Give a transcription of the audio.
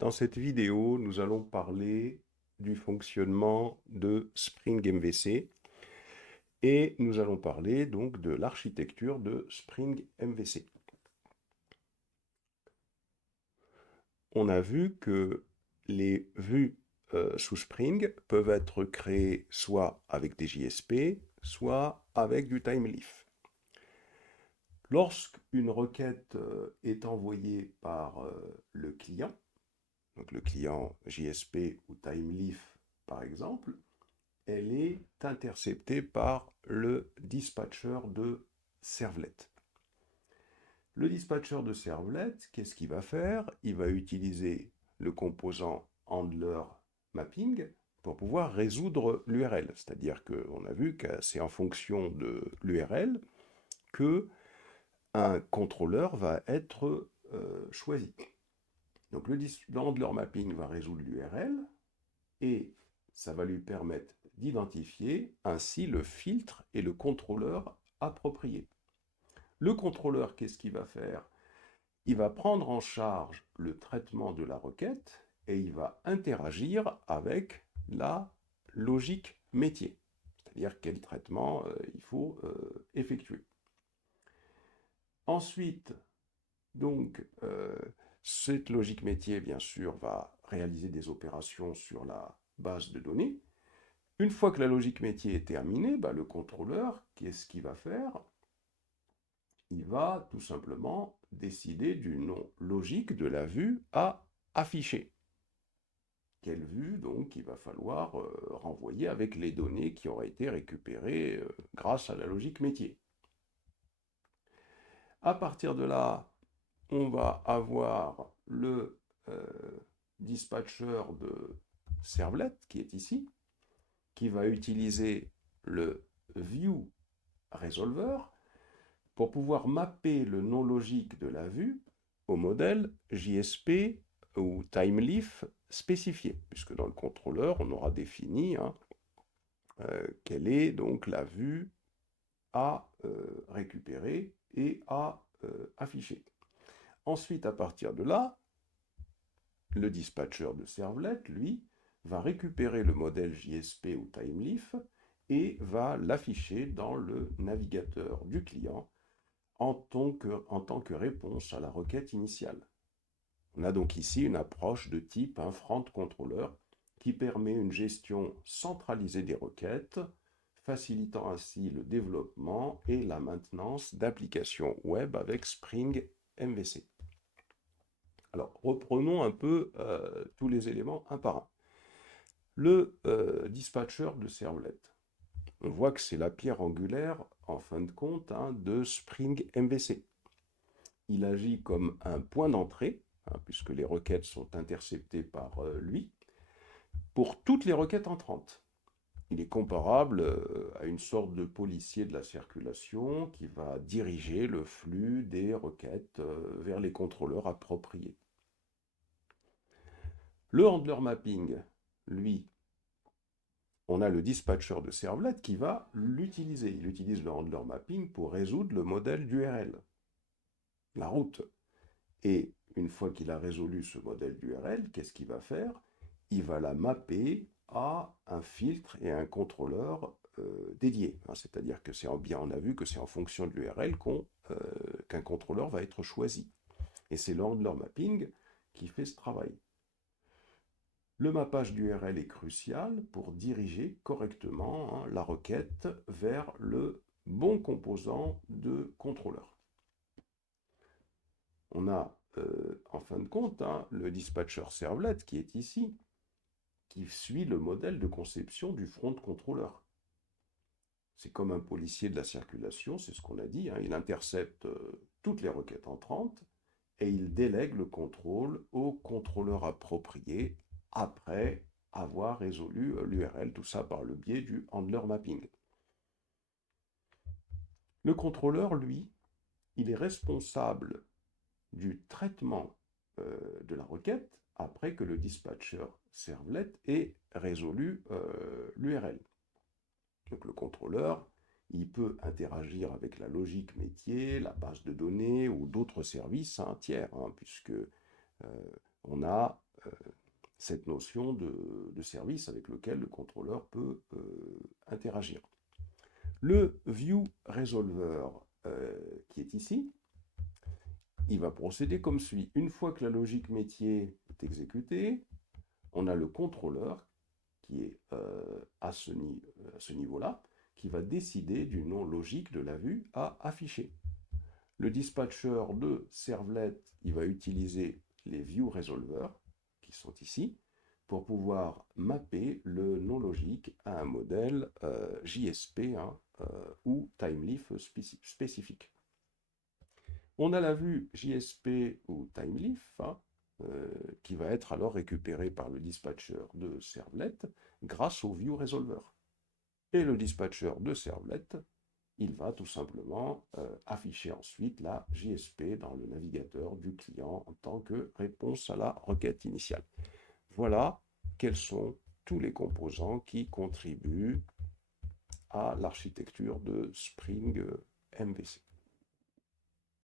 Dans cette vidéo, nous allons parler du fonctionnement de Spring MVC et nous allons parler donc de l'architecture de Spring MVC. On a vu que les vues sous Spring peuvent être créées soit avec des JSP, soit avec du TimeLeaf. Lorsqu'une requête est envoyée par le client, donc le client JSP ou TimeLeaf par exemple, elle est interceptée par le dispatcher de servlet. Le dispatcher de servlet, qu'est-ce qu'il va faire? Il va utiliser le composant handler mapping pour pouvoir résoudre l'URL. C'est-à-dire qu'on a vu que c'est en fonction de l'URL que un contrôleur va être choisi. Donc le handler mapping va résoudre l'URL et ça va lui permettre d'identifier ainsi le filtre et le contrôleur approprié. Le contrôleur, qu'est-ce qu'il va faire? Il va prendre en charge le traitement de la requête et il va interagir avec la logique métier, c'est-à-dire quel traitement il faut effectuer. Ensuite, donc, cette logique métier, bien sûr, va réaliser des opérations sur la base de données. Une fois que la logique métier est terminée, le contrôleur, qu'est-ce qu'il va faire? Il va tout simplement décider du nom logique de la vue à afficher. Quelle vue, donc, il va falloir renvoyer avec les données qui auraient été récupérées grâce à la logique métier. À partir de là, on va avoir le dispatcher de servlet, qui est ici, qui va utiliser le view resolver pour pouvoir mapper le nom logique de la vue au modèle JSP ou TimeLeaf spécifié, puisque dans le contrôleur, on aura défini quelle est donc la vue à récupérer et à afficher. Ensuite, à partir de là, le dispatcher de servlet, lui, va récupérer le modèle JSP ou TimeLeaf et va l'afficher dans le navigateur du client en tant que réponse à la requête initiale. On a donc ici une approche de type front controller qui permet une gestion centralisée des requêtes, facilitant ainsi le développement et la maintenance d'applications web avec Spring MVC. Alors, reprenons un peu tous les éléments un par un. Le dispatcher de servlet. On voit que c'est la pierre angulaire, en fin de compte, de Spring MVC. Il agit comme un point d'entrée, puisque les requêtes sont interceptées par lui, pour toutes les requêtes entrantes. Il est comparable à une sorte de policier de la circulation qui va diriger le flux des requêtes vers les contrôleurs appropriés. Le handler mapping, lui, on a le dispatcher de servlet qui va l'utiliser. Il utilise le handler mapping pour résoudre le modèle d'URL, la route. Et une fois qu'il a résolu ce modèle d'URL, qu'est-ce qu'il va faire? Il va la mapper à un filtre et un contrôleur dédié. C'est-à-dire que on a vu que c'est en fonction de l'URL qu'un contrôleur va être choisi. Et c'est le handler mapping qui fait ce travail. Le mappage d'URL est crucial pour diriger correctement la requête vers le bon composant de contrôleur. On a en fin de compte le dispatcher servlet qui est ici, qui suit le modèle de conception du front controller. C'est comme un policier de la circulation, c'est ce qu'on a dit, il intercepte toutes les requêtes entrantes et il délègue le contrôle au contrôleur approprié après avoir résolu l'URL, tout ça par le biais du handler mapping. Le contrôleur, lui, il est responsable du traitement de la requête après que le dispatcher servlet ait résolu l'URL. Donc le contrôleur, il peut interagir avec la logique métier, la base de données ou d'autres services tiers, puisque on a cette notion de service avec lequel le contrôleur peut interagir. Le view resolver qui est ici, il va procéder comme suit. Une fois que la logique métier est exécutée, on a le contrôleur qui est à ce niveau-là, qui va décider du nom logique de la vue à afficher. Le dispatcher de servlet, il va utiliser les view resolvers qui sont ici pour pouvoir mapper le nom logique à un modèle JSP ou timeleaf spécifique. On a la vue JSP ou timeleaf qui va être alors récupérée par le dispatcher de servlet grâce au view resolver. Et le dispatcher de servlet, il va tout simplement afficher ensuite la JSP dans le navigateur du client en tant que réponse à la requête initiale. Voilà quels sont tous les composants qui contribuent à l'architecture de Spring MVC.